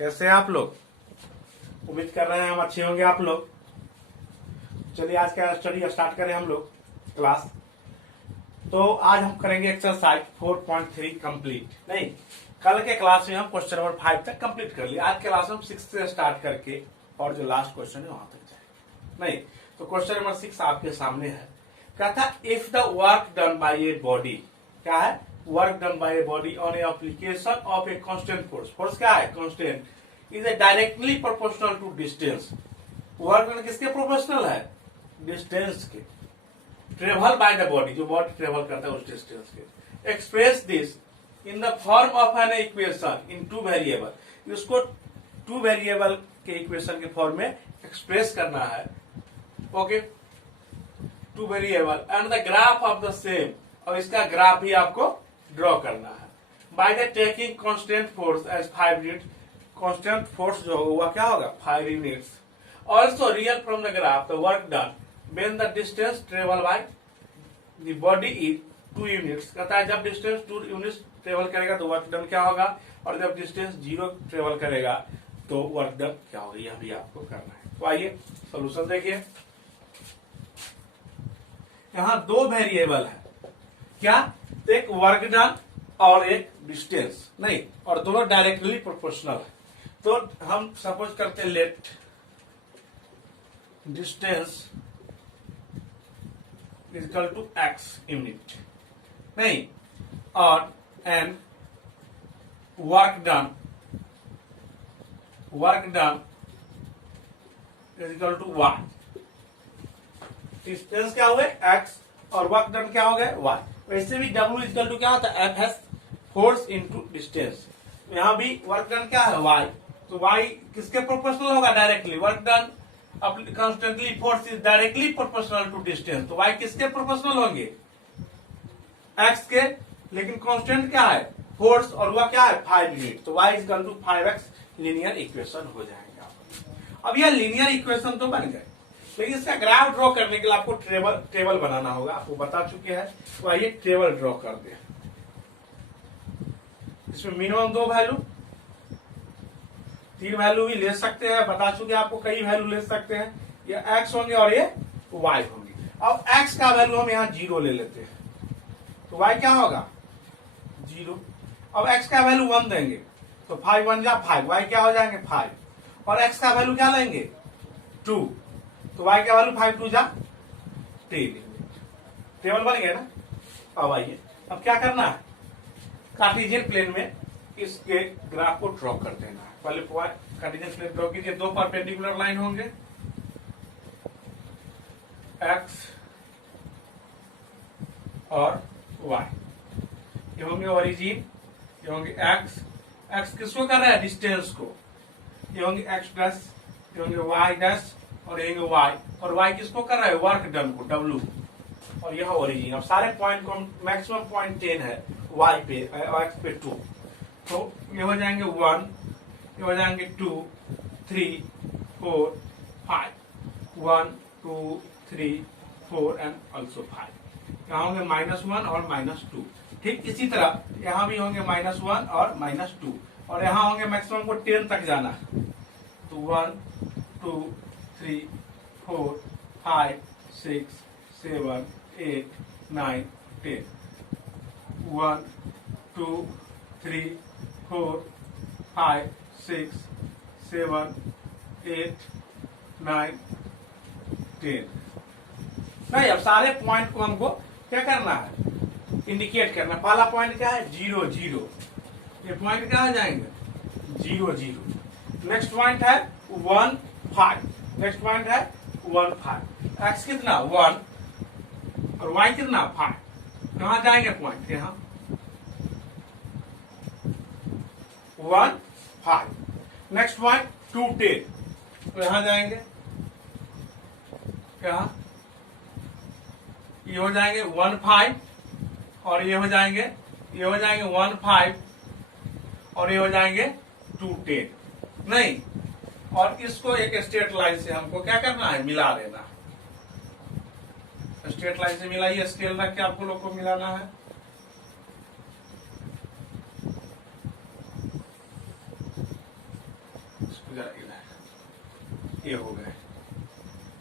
कैसे हैं आप लोग? उम्मीद कर रहे हैं हम अच्छे होंगे आप लोग। चलिए आज का स्टडी स्टार्ट करें हम लोग क्लास। तो आज हम करेंगे एक्सरसाइज 4.3 कंप्लीट। नहीं, कल के क्लास में हम क्वेश्चन नंबर 5 तक कंप्लीट कर लिया। आज के क्लास में हम 6 से स्टार्ट करके और जो लास्ट क्वेश्चन है वहां तक जाए। नहीं तो क्वेश्चन नंबर 6 आपके सामने है। कहता if the work done by a body, क्या है? Work done by a body on a application of a constant force. Force क्या है? Constant is a directly proportional to distance. Work किसके प्रोपोर्शनल है? डिस्टेंस के। ट्रेवल बाय द बॉडी, जो body travel करता है उस डिस्टेंस के। Express this in the form of an equation in two variable. इसको टू वेरिएबल के इक्वेशन के फॉर्म में एक्सप्रेस करना है। Okay, two variable and the graph of the same, और इसका ग्राफ भी आपको ड्रॉ करना है। By the taking constant force as 5 unit. Constant force जो होगा क्या होगा? 5 units. Also real from the graph the work done when the distance travel by the body is 2 units। कहता है जब डिस्टेंस 2 यूनिट्स ट्रेवल करेगा तो वर्क डन क्या होगा, और जब डिस्टेंस 0 ट्रेवल करेगा तो वर्क डन क्या होगा, यह भी आपको करना है। तो आइए सोल्यूशन देखिए। यहां दो वेरिएबल है, क्या? एक वर्क डन और एक डिस्टेंस। नहीं, और दोनों डायरेक्टली प्रोपोर्शनल है। तो हम सपोज करते let distance equal to x unit. नहीं, और and work done equal to y। Distance क्या हो गए? x, और वर्क डन क्या हो गए? y। वैसे भी w इक्वल टू क्या होता है? F है फोर्स इनटू डिस्टेंस। यहां भी वर्क डन क्या है? y। तो y किसके प्रोपोर्शनल होगा? Directly. Work done constantly force is directly proportional to distance. तो y किसके प्रोपोर्शनल होंगे? x के। लेकिन कांस्टेंट क्या है? फोर्स, और वह क्या है? 5 यूनिट। तो y is equal to 5x linear equation हो जाएगा। अब यह लीनियर इक्वेशन तो बन गए, लेकिन इसका ग्राफ ड्रॉ करने के लिए आपको टेबल बनाना होगा। आपको बता चुके हैं। तो आइए टेबल ड्रॉ कर दे। इसमें मिनिमम 2 वैल्यू, 3 वैल्यू भी ले सकते हैं। बता चुके आपको कई वैल्यू ले सकते हैं। ये x होंगे और ये y होंगे। अब x का वैल्यू हम यहाँ 0 ले लेते हैं, तो y क्या होगा? 0। अब x का वैल्यू 1 देंगे तो 5 1 जा 5, y क्या हो जाएंगे? 5। और x का वैल्यू क्या लेंगे? 2, तो y का वैल्यू 5 2 जा 10। टेबल बन गया ना। अब आइए, अब क्या करना है? कार्टेशियन प्लेन में इसके ग्राफ को ड्रॉ कर देना है। पहले कार्टेशियन प्लेन ड्रॉ कीजिए। 2 परपेंडिकुलर लाइन होंगे, x और y। ये होंगे ओरिजिन, ये होंगे x किसको कर रहा है? डिस्टेंस को। ये होंगे x डैश, ये होंगे y डैश, और ये होंगे y। और y किसको कर रहा है? वर्क डन को, w। और यह ओरिजिन। अब सारे पॉइंट को मैक्सिमम पॉइंट 10 है y पे, x पे 2। तो ये हो जाएंगे 1, ये हो जाएंगे 2 3 4 5। 1 2 3 4 एंड ऑल्सो 5। यहाँ होंगे -1 और -2। ठीक इसी तरह यहाँ भी होंगे -1 और -2, और यहाँ होंगे मैक्सिमम को 10 तक जाना। तो 1 2 3 4 5 6 7 8 9 10। 1 2 3 4 5 6 7 8 9 10। नहीं, अब सारे पॉइंट को हमको क्या करना है? इंडिकेट करना। पहला पॉइंट क्या है? 0 0। ये पॉइंट क्या आ जाएंगे? 0 0। नेक्स्ट पॉइंट है 1 5। नेक्स्ट पॉइंट है 1 5। एक्स कितना? 1, और y कितना? 5। कहां जाएंगे पॉइंट? यहाँ 1 5। नेक्स्ट पॉइंट 2 10, तो यहां जाएंगे क्या? ये हो जाएंगे 1 5, और ये हो जाएंगे 1 5, और ये हो जाएंगे 2 10। नहीं, और इसको एक स्ट्रेट लाइन से हमको क्या करना है? मिला देना। स्ट्रेट लाइन से मिलाइए, स्केल रख के आपको लोग को मिलाना है। ये हो गए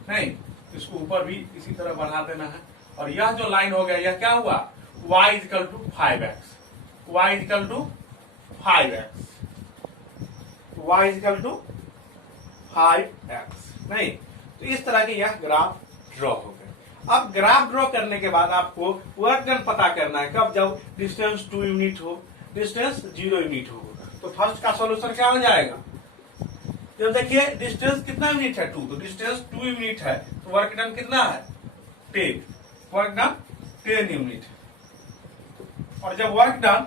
नहीं, इसको ऊपर भी इसी तरह बढ़ा देना है। और यह जो लाइन हो गया यह क्या हुआ, y equal to 5x, y equal to 5x, y equal to 5x नहीं। तो इस तरह के यह ग्राफ ड्रॉ हो गए। अब ग्राफ ड्रॉ करने के बाद आपको वर्क डन पता करना है, कब, जब डिस्टेंस 2 यूनिट हो, डिस्टेंस 0 यूनिट हो। तो फर्स्ट का सॉल्यूशन क्या हो जाएगा, जब देखिए डिस्टेंस कितना यूनिट है 2, तो डिस्टेंस 2 यूनिट है तो वर्क डन कितना है 10, वर्क डन 10 यूनिट। और जब वर्क डन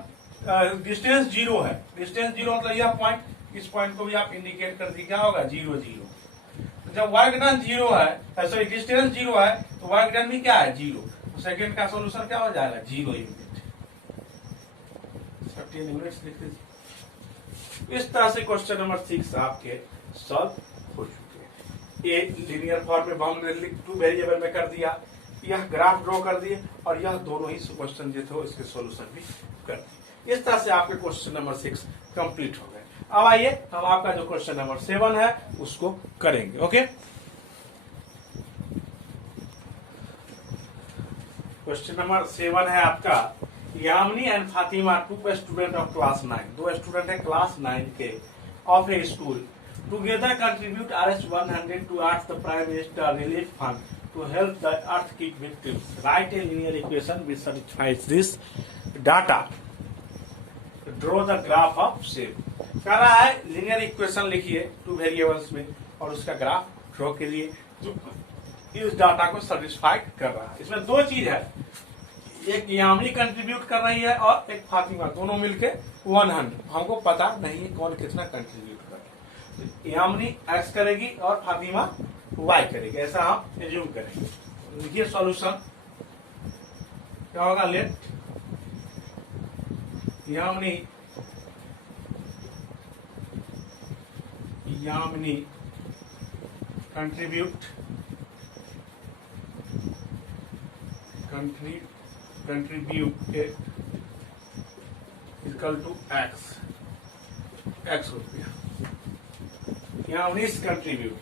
डिस्टेंस 0 है, डिस्टेंस 0 मतलब यह पॉइंट, इस पॉइंट को भी आप इंडिकेट कर दी, क्या होगा 0 0। तो जब वर्क डन 0 है, सॉरी डिस्टेंस 0 है तो वर्क डन भी क्या है 0, तो सेकेंड का सोल्यूशन क्या हो जाएगा 0 यूनिट। 10 यूनिट्स लिख लीजिए। इस तरह से क्वेश्चन नंबर 6 आपके सॉल्व हो चुके हैं। ये लीनियर फॉर्म में बाउंड्री 2 वेरिएबल में कर दिया, यह ग्राफ ड्रॉ कर दिए, और यह दोनों ही क्वेश्चन जो थे इसके सॉल्यूशन भी कर दिए। इस तरह से आपके क्वेश्चन नंबर 6 कंप्लीट हो गए। अब आइए हम आपका जो क्वेश्चन नंबर 7 है उसको करेंगे। ओके, क्वेश्चन नंबर 7 है आपका, Yamini and Fatima, 2 student of class 9, 2 student है क्लास 9 के of A school, together contribute Rs 100 to Earth the Prime Minister Relief Fund to help the earthquake victims. Write a linear equation which satisfies this data. Draw the graph of same. कह रहा है linear equation लिखिए 2 variables में और उसका graph draw के लिए जो इस डाटा को सेटिस्फाइड कर रहा है। इसमें 2 चीज है, एक यामिनी कंट्रीब्यूट कर रही है और एक फातिमा, दोनों मिलके 100। हमको पता नहीं है कौन कितना कंट्रीब्यूट कर रहा है। यामिनी एक्स करेगी और फातिमा वाई करेगी, ऐसा हम एज्यूम करेंगे। ये सॉल्यूशन क्या होगा, let Yamini contribute equal to x हो गया। यहाँ 19 कंट्रीब्यूट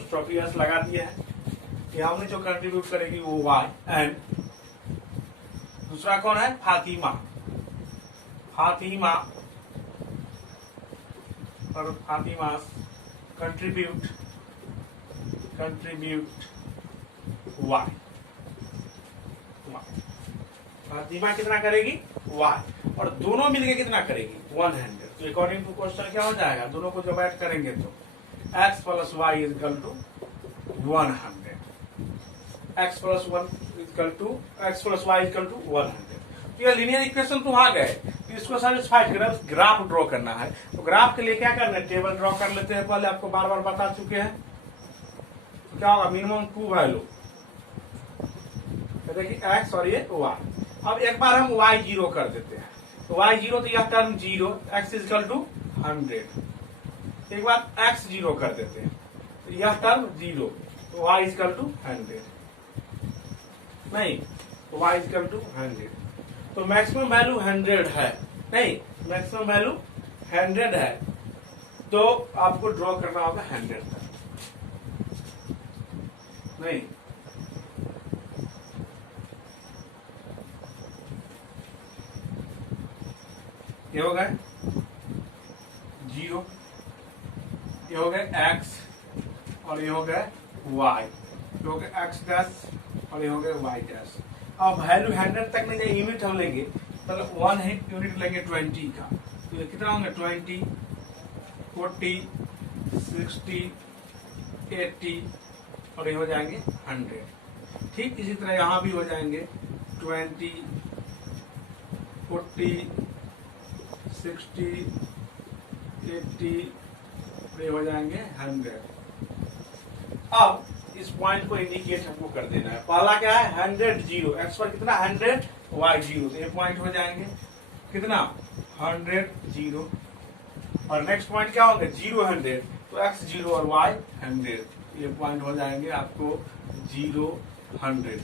स्टॉपियस लगा दिया है। यहाँ हमने जो कंट्रीब्यूट करेगी वो वाई, एंड दूसरा कौन है फातिमा और फातिमा कंट्रीब्यूट वाई। फातिमा कितना करेगी वाई, और दोनों मिलके कितना करेगी 100। तो अकॉर्डिंग टू क्वेश्चन क्या हो जाएगा, दोनों को जब ऐड करेंगे तो x plus y is equal to 100, x plus y is equal to 100। तो ये लीनियर इक्वेशन तो आ गए, तो इसको सेटिस्फाइड करना, ग्राफ ड्रॉ करना है। तो ग्राफ के लिए क्या करना है, टेबल ड्रॉ कर लेते हैं, पहले आपको बार बार बता चुके हैं। तो क्या होगा, मिनिमम 2 वैल्यू, देखिए x और ये y। अब एक बार हम y 0 कर देते हैं, तो y 0 तो यह term 0, x is equal to 100। एक बार x 0 कर देते हैं तो यह टर्म 0, तो y इज इक्वल टू 100 नहीं, तो y इज इक्वल टू 100। तो मैक्सिमम वैल्यू 100 है नहीं, मैक्सिमम वैल्यू 100 है, तो आपको ड्रॉ करना होगा 100 तक नहीं। ये हो गए 0, ये हो गए x और ये हो गए y, ये हो गए x डैश और ये हो गए y डैश। अब वैल्यू 100 तक नहीं जाए, यूनिट हम लेंगे, मतलब 1 यूनिट लेंगे 20 का, तो ये कितना होंगे 20, 40, 60, 80 और ये हो जाएंगे 100। ठीक इसी तरह यहाँ भी हो जाएंगे 20, 40, 60, 80 ये हो जाएंगे 100। अब इस पॉइंट को इंडिकेट हमको कर देना है। पहला क्या है 100 0, एक्स पर कितना 100, y 0, तो ये पॉइंट हो जाएंगे कितना 100 0। और नेक्स्ट पॉइंट क्या होंगे 0 100, तो x 0 और y 100, ये पॉइंट हो जाएंगे आपको 0 100।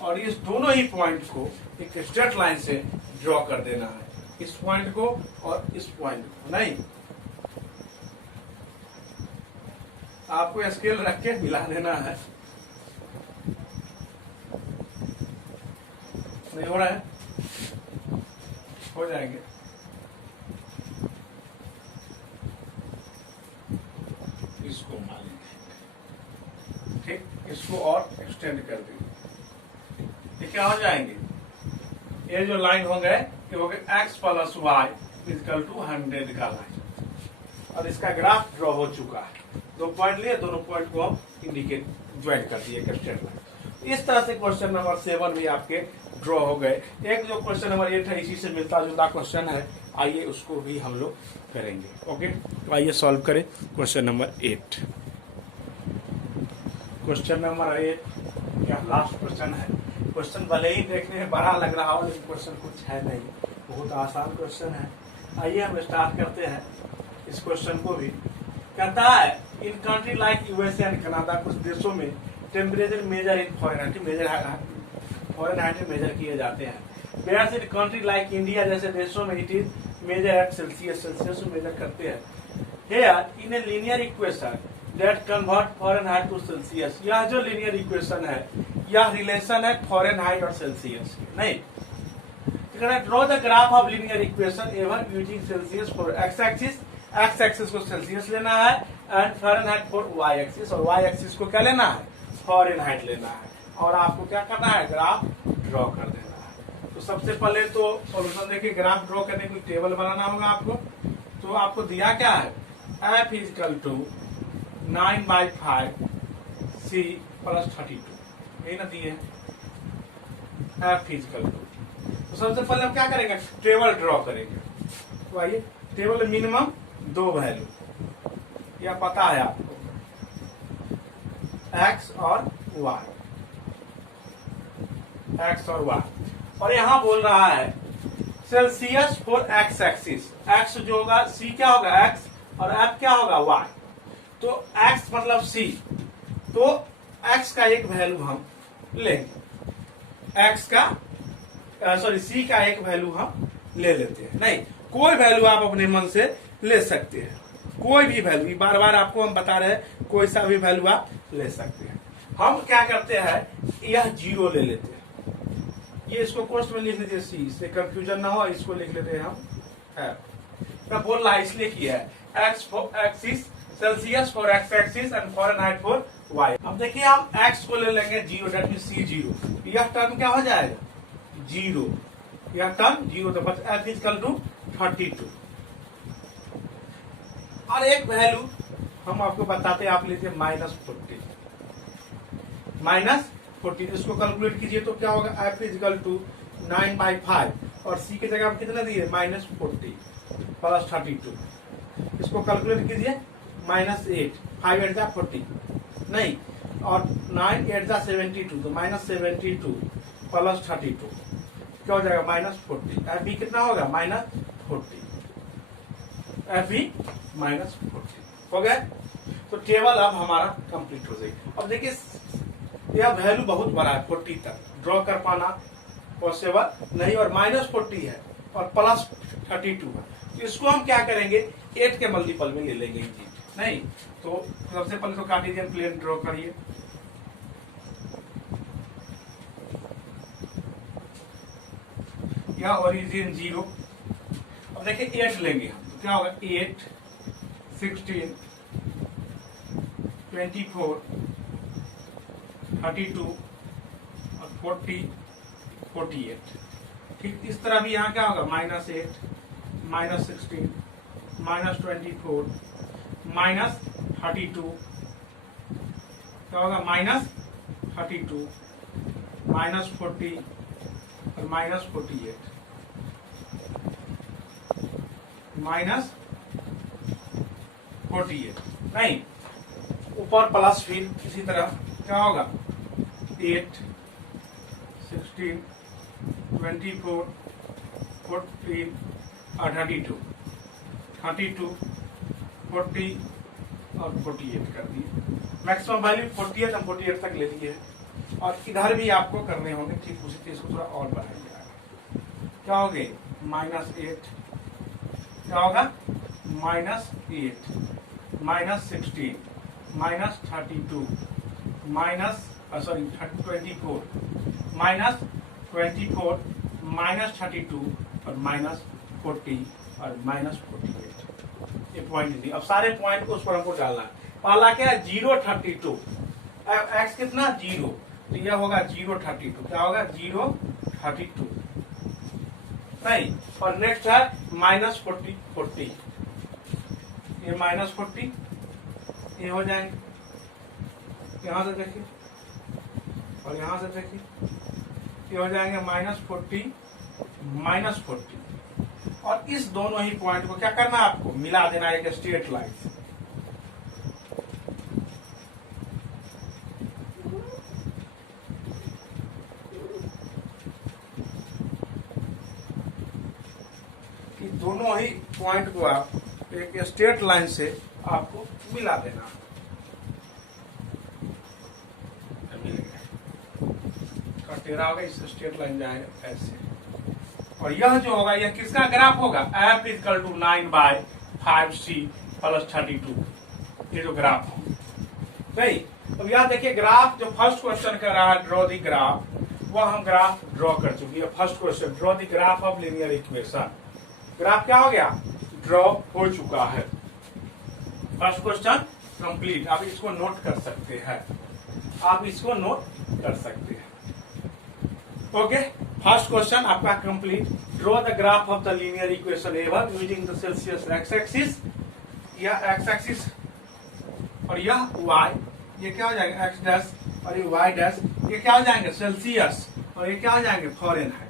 और इस दोनों ही पॉइंट को एक स्ट्रेट लाइन से ड्रॉ कर देना है, इस पॉइंट को और इस पॉइंट को नहीं। आपको स्केल रख के मिला देना है। नहीं हो रहा है, हो जाएंगे। इसको मान लेंगे, ठीक, इसको और एक्सटेंड कर देंगे। ये क्या हो जाएंगे, ये जो लाइन हो गए कि हो गए x plus y equal to 100 का लाइन, और इसका ग्राफ ड्रॉ हो चुका है। 2 पॉइंट लिए, दोनों पॉइंट को हम इंडिकेट ज्वाइन कर दिए स्ट्रेट लाइन। इस तरह से क्वेश्चन नंबर 7 भी आपके ड्रॉ हो गए। एक जो क्वेश्चन नंबर 8 है, इसी से मिलता जुलता क्वेश्चन है, आइए उसको भी हम लोग करेंगे। ओके, तो आइए सॉल्व करें क्वेश्चन नंबर 8। क्वेश्चन नंबर 8 क्या लास्ट क्वेश्चन है। क्वेश्चन भले ही देखने में बड़ा लग रहा हो, लेकिन क्वेश्चन कुछ है नहीं, बहुत आसान क्वेश्चन है। आइए हम स्टार्ट करते हैं इस क्वेश्चन को भी। कहता है in country like USA and Canada, कुछ देशों में temperature measure in Fahrenheit measure किए जाते हैं। Whereas in country like India जैसे देशों में it is measure at Celsius में मेजर करते हैं। Here in a linear equation that convert Fahrenheit to Celsius, यह जो लीनियर इक्वेशन है यह रिलेशन है फॉरेनहाइट और सेल्सियस की। नहीं, draw the graph of linear equation ever using Celsius for x axis, x axis को सेल्सियस लेना है, and Fahrenheit for y axis, और वाई एक्सिस को क्या लेना है, फॉरेनहाइट लेना है। और आपको क्या करना है, ग्राफ ड्रॉ कर देना है। तो सबसे पहले तो सॉल्यूशन देखिए, ग्राफ ड्रॉ करने के लिए टेबल बनाना होगा आपको। तो आपको दिया क्या है, f equal to 9/5 c plus 32, यही ना दिए है f इक्वल टू। तो सबसे पहले हम क्या करेंगे, टेबल ड्रॉ करेंगे। तो आइए, टेबल में मिनिमम 2 वैल्यू, यह पता है आपको, x और y, x और y। और यहां बोल रहा है Celsius for x axis, x जो होगा c क्या होगा x, और f क्या होगा y। तो x मतलब c, तो x का एक वैल्यू हम लेंगे, x का सॉरी c का एक वैल्यू हम ले लेते हैं। नहीं, कोई वैल्यू आप अपने मन से ले सकते हैं, कोई भी वैल्यू, बार बार आपको हम बता रहे हैं, कोई सा भी वैल्यू आप ले सकते हैं। हम क्या करते हैं, यह 0 ले लेते हैं, ये इसको कोष्ठ में लिख लीजिए, सी, इससे कंफ्यूजन ना हो, इसको लिख लेते हैं हम मैं बोल रहा है इसलिए किया है, x for axis, Celsius for x axis and Fahrenheit for y. अब देखिए हम एक्स को ले लेंगे 0, डेट मीन C0, यह टर्म क्या हो जाएगा 0, यह टर्म 0, तो बस f इक्वल टू 32। और एक वैल्यू हम आपको बताते हैं, आप लीजिए -40, इसको कैलकुलेट कीजिए तो क्या होगा, f इक्वल टू 9/5, और c की जगह हम कितना दिए -40 प्लस 32, इसको कैलकुलेट कीजिए -8, 5 8 जा 40 नहीं, और 9 8 जा 72, तो -72 प्लस 32 क्या हो जाएगा -40, एफ बी कितना होगा -40, एफ बी -40 हो गया। तो टेबल अब हमारा कंप्लीट हो जाएगी। अब देखिए यह वैल्यू बहुत बड़ा है, 40 तक ड्रॉ कर पाना पॉसिबल नहीं, और -40 है और प्लस 32 है। तो इसको हम क्या करेंगे, 8 के मल्टीपल में ले लेंगे जी। नहीं, तो सबसे पहले तो कार्टेशियन प्लेन ड्रॉ करिए। यह ओरिजिन 0। अब देखिए 8 लेंगे हम, तो क्या होगा 8, 16, 24, 32 और 40, 48। ठीक इस तरह भी यहाँ क्या होगा -8, -16, -24, -32 क्या होगा -32, -40 और -48, -48 नहीं, ऊपर प्लस, फिर इसी तरह क्या होगा 8, 16, 24, 14 और 32, 40 और 48 कर दिए। मैक्सिमम वैल्यू 48, हम 48 तक ले लिए। और इधर भी आपको करने होंगे ठीक उसी चीज को थोड़ा और बढ़ाइए आगे। क्या हो गए -8, क्या होगा -8, -16, माइनस 32 माइनस 24 माइनस 24 माइनस 32 और माइनस 40 और माइनस 48। ये पॉइंट नहीं, अब सारे पॉइंट को उस पर हमको डालना है। पहला क्या है 032, एक्स कितना 0, तो यह होगा 032, क्या होगा 032 नहीं, और नेक्स्ट है माइनस 40, ये माइनस 40 ये हो जाएंगे, यहां से देखिए और यहां से देखिए, ये हो जाएंगे माइनस 40 माइनस 40, और इस दोनों ही पॉइंट को क्या करना है आपको मिला देना एक स्ट्रेट लाइन से। दोनों ही पॉइंट को आप एक स्ट्रेट लाइन से आपको मिला देना, टेढ़ा होगा, इस स्ट्रेट लाइन जाएगा ऐसे, और यह जो होगा यह किसका ग्राफ होगा, f equal to 9/5c plus 32, ये जो ग्राफ हो नहीं। अब यह देखिए ग्राफ जो फर्स्ट क्वेश्चन कर रहा है ड्रॉ द ग्राफ, वह हम ग्राफ ड्रॉ कर चुकी है। First question draw the graph of linear equation, graph क्या हो गया ड्रॉ हो चुका है। फर्स्ट क्वेश्चन कंप्लीट, आप इसको नोट कर सकते हैं, आप इसको नोट कर सकते हैं। ओके, फर्स्ट क्वेश्चन आपका complete. Draw the graph of the linear equation ever using the Celsius x axis, यह एक्स एक्सिस और यह वाई, ये क्या हो जाएगा एक्स डैश और ये वाई डैश, ये क्या हो जाएंगे सेल्सियस और ये क्या हो जाएंगे फॉरेनहाइट।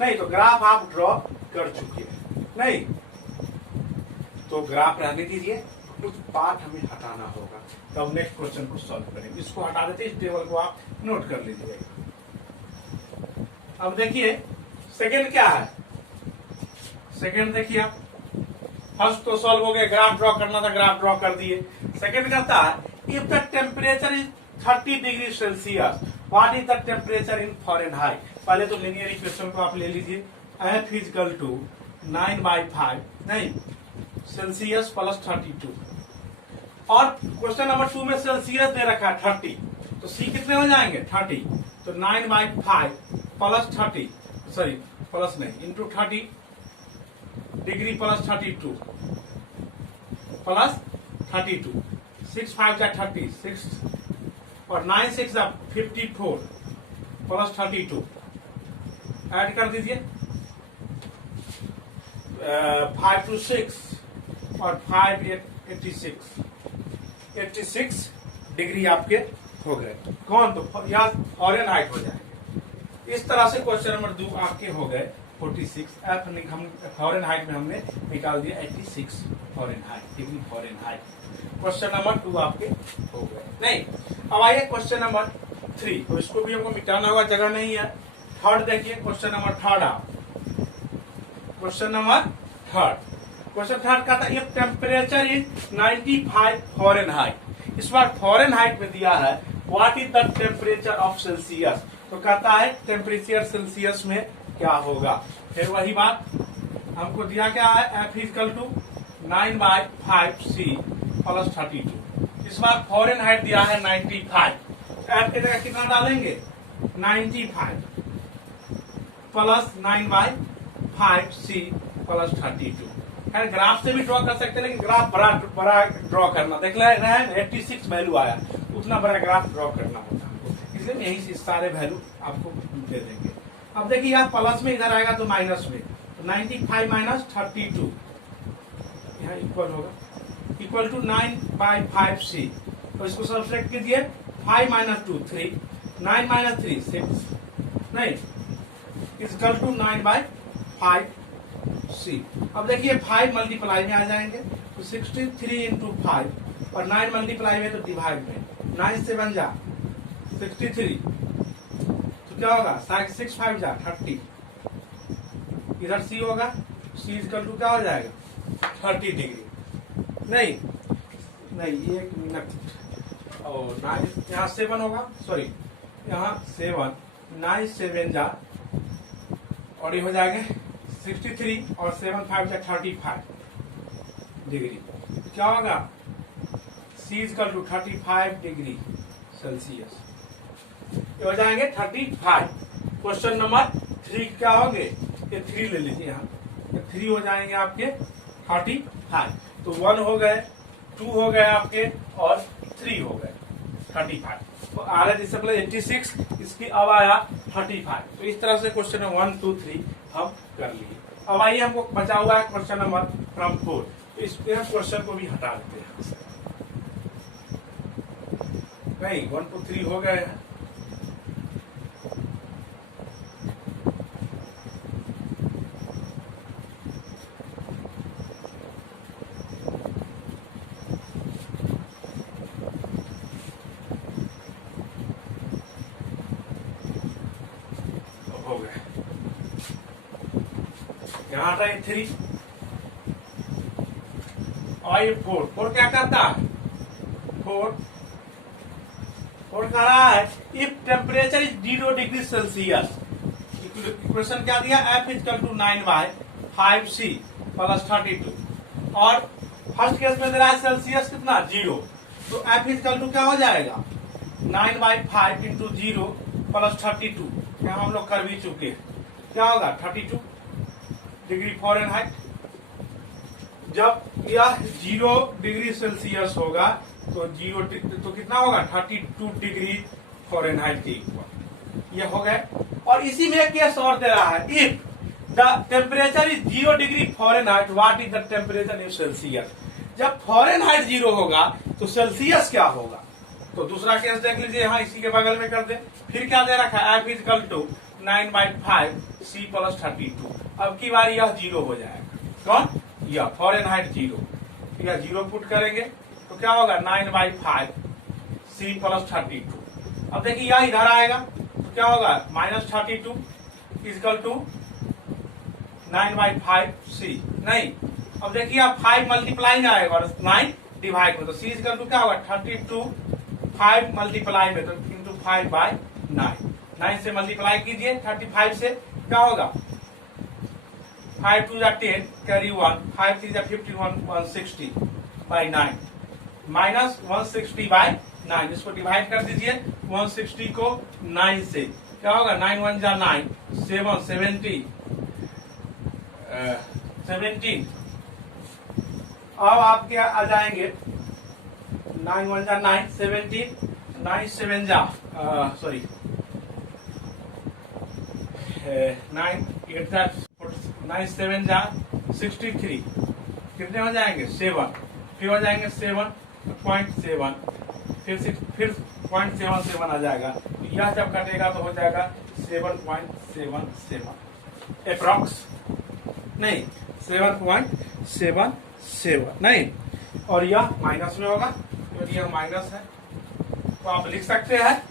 नहीं तो ग्राफ आप ड्रॉ कर चुके हैं नहीं, तो ग्राफ रहने दीजिए, कुछ पार्ट हमें हटाना होगा, तब नेक्स्ट क्वेश्चन को सॉल्व करेंगे। इसको हटा देते, इस टेबल को आप नोट कर लीजिएगा। अब देखिए सेकंड क्या है, सेकंड देखिए आप, फर्स्ट तो सॉल्व हो गया, ग्राफ ड्रॉ करना था ग्राफ ड्रॉ कर दिए। सेकंड कहता है if the temperature is 30 degree Celsius what is the temperature in Fahrenheit. पहले तो लीनियर इक्वेशन को आप ले लीजिए, F इक्वल टू 9/5 नहीं सेल्सियस प्लस 32, और क्वेश्चन नंबर 2 में सेल्सियस दे रखा है 30, तो C कितने हो जाएंगे 30, तो 9/5 प्लस 30 सॉरी प्लस नहीं इंटू 30 डिग्री प्लस 32 प्लस 32, 6 5 जा 36 और 9 6 जा 54 प्लस 32, ऐड कर दीजिए 5 to 6 और 5 86 डिग्री आपके हो गए। कौन तो यहाँ फॉरेनहाइट हो जाएंगे। इस तरह से क्वेश्चन नंबर 2 आपके हो गए 46, एफ हम फॉरेनहाइट में हमने निकाल दिया 86 Fahrenheit degree Fahrenheit. Question number 2 आपके हो गए नहीं। अब आइए क्वेश्चन नंबर 3, तो इसको भी हमको मिटाना होगा, जगह नहीं है। थर्ड देखिए क्वेश्चन नंबर 3 आप, क्वेश्चन नंबर 3, क्वेश्चन 3 का था इफ टेम्परेचर इज 95 फॉरेनहाइट, इस बार फॉरेनहाइट में दिया है what is the temperature of Celsius, तो कहता है टेम्परेचर सेल्सियस में क्या होगा। फिर वही बात हमको दिया क्या है F equal to 9/5c plus 32, इस बार फॉरेनहाइट दिया है 95, F की जगह कितना डालेंगे 95 प्लस 9/5c प्लस 32। खैर ग्राफ से भी ड्रॉ कर सकते हैं, लेकिन ग्राफ बड़ा ड्रॉ करना देख रहे हैं 86 वैल्यू आया, उतना बड़ा ग्राफ ड्रॉ करना होता है, इसलिए यही से सारे वैल्यू आपको दे देंगे। अब देखिए यहाँ प्लस में इधर आएगा तो माइनस में, तो 95 माइनस 32 यहाँ इक्वल होगा, इक्वल टू 9/5c, तो इसको सब्ट्रैक्ट कीजिए, 5 माइनस 2 3, 9 माइनस 3 6 नहीं इक्वल टू 9/5c। अब देखिए 5 मल्टीप्लाई में आ जाएंगे, तो 63 इंटू 5 और 9 मल्टीप्लाई में तो डिवाइड में, 9 से बन जा 63, तो क्या होगा 6 5 जा 30, इधर c होगा, c इक्वल टू क्या हो जाएगा 30 डिग्री नहीं 1 मिनट, और 9 यहाँ 7 होगा, सॉरी यहाँ 7, 9 7 जा और ये हो जाएंगे 63 और 7 5 जा 35 डिग्री, क्या होगा C equal to 35 degree Celsius, ये हो जाएंगे 35। क्वेश्चन नंबर 3 क्या होंगे, ये 3 ले लीजिए यहाँ, 3 हो जाएंगे आपके 35। तो 1 हो गए, 2 हो गए आपके, और 3 हो गए 35। तो आ रहा है डिसिप्लिन 86, इसकी अब आया 35। तो इस तरह से क्वेश्चन 1 2 3 हम कर लिए। अब आइए हमको बचा हुआ है क्वेश्चन नंबर फ्रॉम 4। तो इस क्वेश्चन को भी हटा देते हैं। नहीं, 1 2 3 हो गए हैं। हो गए, यहाँ आता है 3 और ये 4 क्या करता है, 4 कह रहा है if temperature is 0 degree Celsius, equation क्या दिया, F equal to 9/5C plus 32, और फर्स्ट केस में दे रहा है सेल्सियस कितना 0, तो F इक्वल टू क्या हो जाएगा 9/5 इंटू 0 प्लस 32, यहाँ हम लोग कर भी चुके हैं, क्या होगा 32 डिग्री फ़ारेनहाइट। जब यह 0 डिग्री सेल्सियस होगा तो 0 तो कितना होगा 32 डिग्री फ़ारेनहाइट के इक्वल, ये हो गए। और इसी में एक केस और दे रहा है, if the temperature is 0 degree Fahrenheit what is the temperature in Celsius. जब फ़ारेनहाइट 0 होगा तो सेल्सियस क्या होगा, तो दूसरा केस देख लीजिए, यहाँ इसी के बगल में कर दे। फिर क्या दे रखा है, F equal to 9/5C plus 32। अब की बार यह 0 हो जाएगा, कौन, यह फ़ारेनहाइट 0, यह 0 पुट करेंगे तो क्या होगा 9/5C प्लस 32। अब देखिए यह इधर आएगा तो क्या होगा -32 इक्वल टू 9/5C। नहीं, अब देखिए आप 5 मल्टीप्लाई आएगा और 9 डिवाइड में, तो C इक्वल टू क्या होगा 32, 5 मल्टीप्लाई में तो इंटू 5/9, 9 से मल्टीप्लाई कीजिए 35 से, क्या होगा 5 2 10 कैरी 1, 5 3 51, 160/9 माइनस 160/9, इसको डिवाइड कर दीजिए 160 को 9 से, क्या होगा 9 1 जा 9, 7 70 17। अब आप क्या आ जाएंगे 9 1 जा 9 17, 9 7 जा सॉरी 9 8 जा 9 7 जा 63, कितने हो जाएंगे 7, फिर हो जाएंगे 7.7, फिर 0.77 आ जाएगा, तो यह जब कटेगा तो हो जाएगा 7.77 अप्रॉक्स, नहीं 7.77 नहीं, और यह माइनस में होगा, तो यह माइनस है, तो आप लिख सकते हैं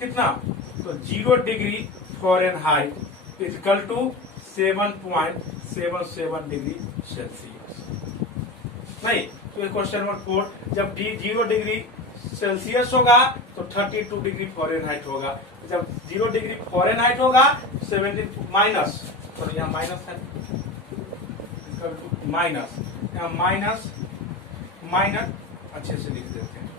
कितना, तो 0 degree Fahrenheit equal to 7.77 degree Celsius. नहीं, तो क्वेश्चन नंबर 4, जब 0 डिग्री सेल्सियस होगा तो 32 डिग्री फ़ारेनहाइट होगा, जब 0 डिग्री फ़ारेनहाइट होगा 17 माइनस, तो यहाँ माइनस है, माइनस, यहाँ माइनस अच्छे से लिख देते हैं,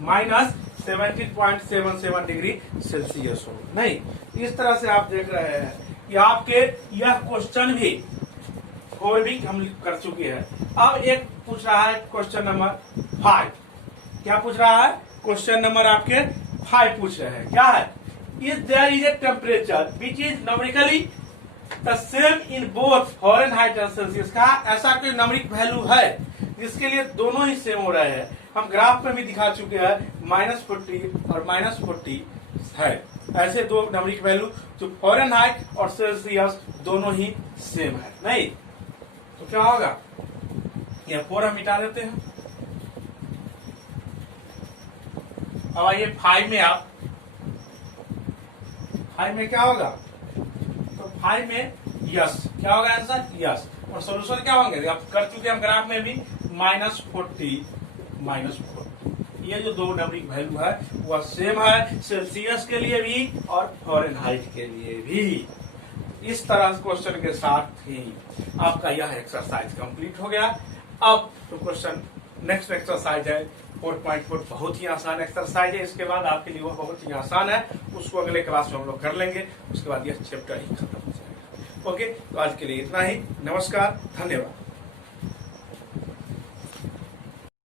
माइनस 17.77 डिग्री सेल्सियस होगा। नहीं, इस तरह से आप देख रहे हैं कि आपके यह क्वेश्चन भी 4 भी हम कर चुके हैं। अब एक पूछ रहा है क्वेश्चन नंबर 5, क्या पूछ रहा है, क्वेश्चन नंबर आपके 5 पूछ रहे हैं, क्या है, is there is a temperature which is numerically the same in both Fahrenheit and Celsius. का ऐसा कोई न्यूमेरिक वैल्यू है जिसके लिए दोनों ही सेम हो रहे हैं, हम ग्राफ में भी दिखा चुके हैं -40 और -40 है, ऐसे दो न्यूमेरिक वैल्यू जो फ़ारेनहाइट और सेल्सियस दोनों ही सेम है। नहीं, तो क्या होगा, यह 4 हम मिटा देते हैं। अब आइए 5 में, आप 5 में क्या होगा, तो 5 में यस, क्या होगा आंसर, यस, और सोल्यूशन क्या होंगे, आप कर चुके हम ग्राफ में भी -40 ये जो दो न्यूमेरिक वैल्यू है वह सेम है सेल्सियस के लिए भी और फ़ारेनहाइट के लिए भी। इस तरह क्वेश्चन के साथ ही आपका यह एक्सरसाइज कंप्लीट हो गया। अब तो क्वेश्चन नेक्स्ट एक्सरसाइज है 4.4 बहुत ही आसान एक्सरसाइज है। इसके बाद आपके लिए वो बहुत ही आसान है, उसको अगले क्लास में हम लोग कर लेंगे। उसके बाद यह चैप्टर ही खत्म हो जाएगा। ओके, तो आज के लिए इतना ही। नमस्कार, धन्यवाद।